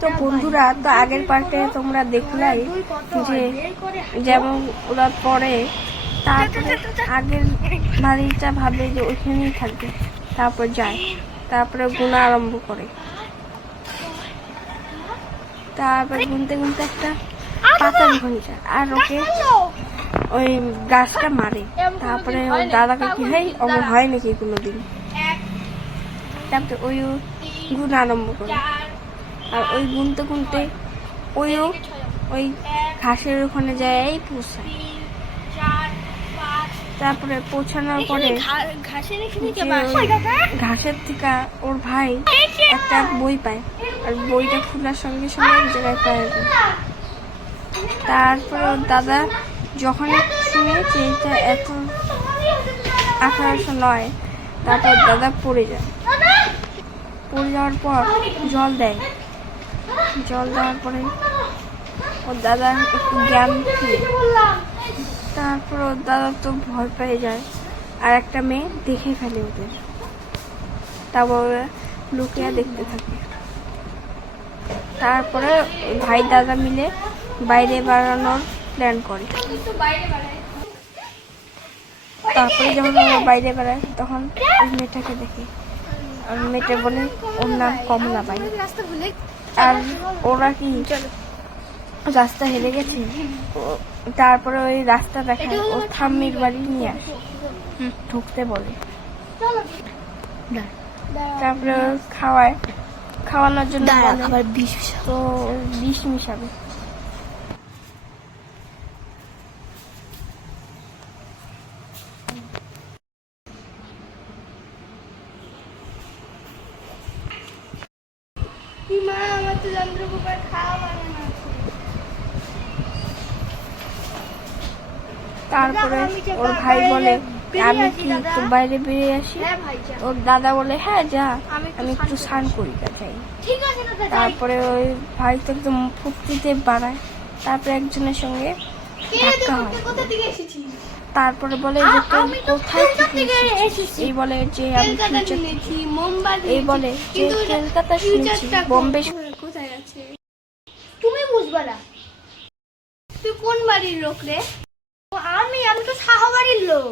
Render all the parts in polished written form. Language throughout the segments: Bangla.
তো বন্ধুরা, তো আগের পার্টে তোমরা দেখলাই যে যেমন ওরা পড়ে, তারপরে আগের বাড়িটা ভাবে যে ওইখানেই থাকবে, তারপর যায়, তারপরে গুণা আরম্ভ করে, তারপর গুনতে গুনতে একটা পাতা যখন যায় আর ওকে ওই গাছটা মারে, তারপরে ওর দাদাকে কি হয়, অমর হয় নাকি কোনোদিন, তারপরে ওই গুণ আরম্ভ করে, আর ওই গুনতে গুনতে ওইও ওই ঘাসের ওখানে যায় এই পৌঁছায়। তারপরে পৌঁছানোর পরে ঘাসের থেকে ওর ভাই একটা বই পায়, আর বইটা খোলার সঙ্গে সঙ্গে এক জায়গায় পায় যায়। তারপরে ওর দাদা যখন শুনে যে এটা এত 1809, তারপর দাদা পড়ে যায়, পড়ে যাওয়ার পর জল দেয়, জল দেওয়ার পরে ওর দাদা একটু জ্ঞান ফিরে, তারপর ওর দাদা তো ভয় পেয়ে যায়, আর একটা মেয়ে দেখে ফেলে ওদের, তারপর ওরা লুকিয়ে দেখতে থাকে। তারপরে ভাই দাদা মিলে বাইরে বেড়ানোর প্ল্যান করে। তারপরে যখন ওরা বাইরে বেড়ায় তখন ওই মেয়েটাকে দেখে, আর মেয়েটা বলে ওর নাম কমলা বাই। আর ওরা কি রাস্তা হেরে গেছে, তারপরে ওই রাস্তা দেখায় ওর ঠাম্মির বাড়ি নিয়ে আসে, ঢুকতে বলে, তারপরে খাওয়ানোর জন্য আবার বিষ, তো বিষ মিশাবে। তারপরে ওর ভাই বলে আমি কি একটু বাইরে বেরিয়ে আসি, ওর দাদা বলে হ্যাঁ যা, আমি একটু স্নান করি চাই। তারপরে ওই ভাই তো একদম ফুর্তিতে বাড়ায়, তারপরে একজনের সঙ্গে ধাক্কা হয়, তারপরে বলে যে তুই কোথায় থেকে এসেছিস, এই বলে যে আমি এই বলে যে কলকাতা শুনেছি, বোম্বে কোথায় আছে তুমি বুঝবা না। তুই কোন বাড়ির লোক রে? আমি তো সাহা বাড়ির লোক।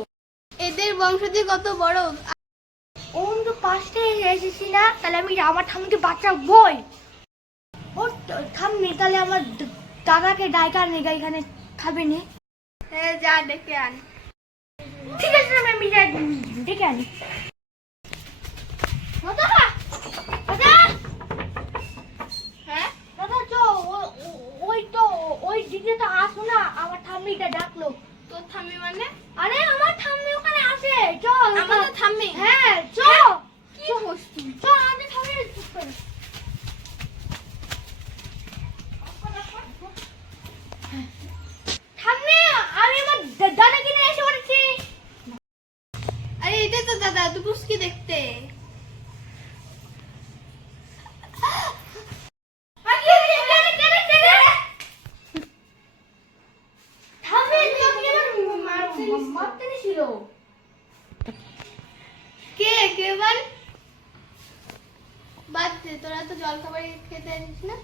এদের বংশটি কত বড়। ওম তো পাশে এসেছি না, তাহলে আমি আমার ঠাম্মিকে বাঁচাবই। ওর ঠাম্মি তাহলে আমার দাদাকে ডাইকার নেগা এখানে খাবে নি। হ্যাঁ যা ডেকে আন। ঠিক আছে আমি ডেকে আনি। দাদা দাদা, হ্যাঁ দাদা চো ওই দিকে তো আসো না, আমার ঠাম্মিটা ডাকলো। তোর ঠাম্মি মানে? আরে আমার ঠাম্মি ওখানে আছে, চল। আমাদের ঠাম্মি? হ্যাঁ চল। কি বস্তু? চল আমাদের ঠাম্মি। ঠাম্মি আমি আমার দাদাকে নিয়ে এসে পড়েছি। আরে এটা তো দাদা, তুই বুঝকি দেখতে। তোরা তো জল খাবার খেতে আসিস না।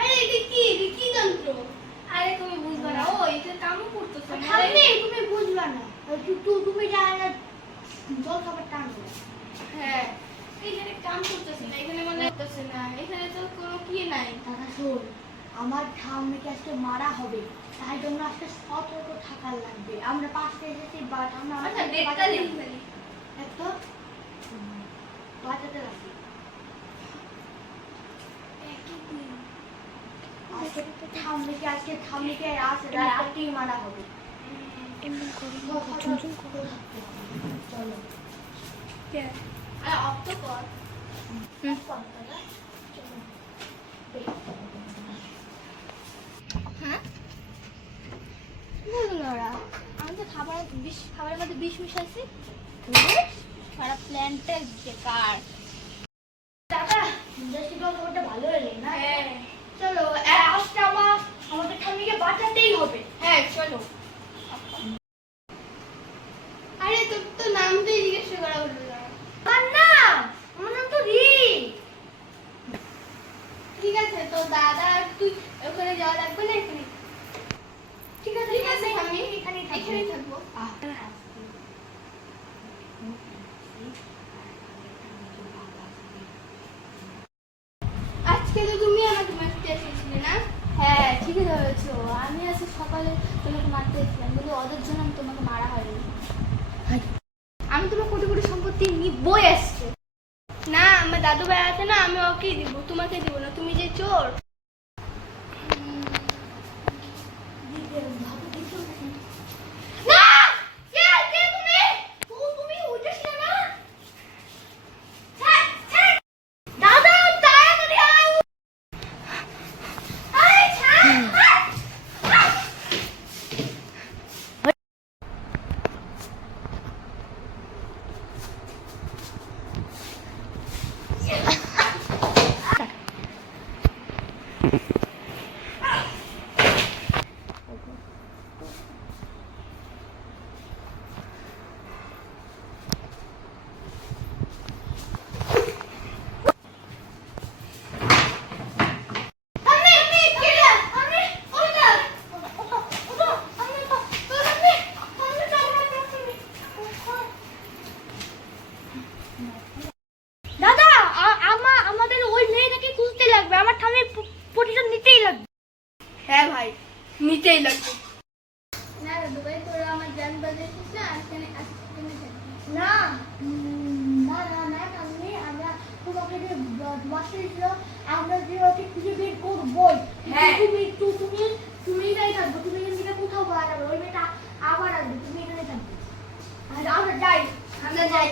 আরে এটা কি যন্ত্র? আরে তুমি বুঝবা না, ও এটা কামও করতেছ না। তুমি বুঝবা না, তুমি জানো জল খাবার টানবে। হ্যাঁ এখানে কাম করতেছ না, এখানে মানে করতেছ না, এখানে তো কোনো কি নাই। দাদা শোন, আমার ঠাম্মিকে আজকে মারা হবে, তাই জন্য আজকে সতর্ক থাকার লাগবে। আমরা পাশে এসেছি, বাট আমরা আচ্ছা ডেটটা লিখে ফেলি। একদম বাঁচাতে লাগবে। ঠাম্মিকে আসে রাতেই মারা হবে। চলো অফ তো কর। হ্যাঁ আমি তো খাবারের মধ্যে বিষ মিশাইছি। সারা প্ল্যানটা বেকার। দাদা ওটা ভালো হলো না। চলো আজকে আমাদের ঠাম্মিকে বাঁচাতেই হবে। হ্যাঁ চলো। আরে তোর তো নামটাই জিজ্ঞাসা করা হলো না। এখানেই থাকবো। আজকে তো তুমি আমাকে মারতে এসেছিলে না? হ্যাঁ ঠিকই ধরেছো, আমি আজকে সকালে তোমাকে মারতে এসেছিলাম, কিন্তু ওদের জন্য আমি তোমাকে মারা হয়নি। আমি তোমার কোটি কোটি সম্পত্তি নিবই আসছে। না, আমার দাদু ভাই আছে না, আমি ওকেই দিব, তোমাকে দিব না। তুমি যে চোর। না! কে তুমি? তুমি উঠেছিলে না? ছাড়, ছাড়! দাদা, তাড়াতাড়ি আয়! আরে ছাড়! ছাড়! ছাড়! দাদা, আমাদের ওই মেয়েটাকে খুঁজতে লাগবে, আমার ঠামের প্রতিশোধ নিতেই লাগবে। হ্যাঁ ভাই, নিতেই লাগবে। না দাদু ভাই, তোরা আমার জান বাজাইছিস না, আজকে থাকবি। না না না না আমি আমরা তোমাকে যে মাস্টার ছিল, আমরা যে ওকে খুঁজে বের করবই। হ্যাঁ। তুমি এখানে থাকবে, তুমি এখান থেকে কোথাও পাওয়া যাবে, ওই মেয়েটা আবার আসবে, তুমি এখানে থাকবে। আর আমরা যাই।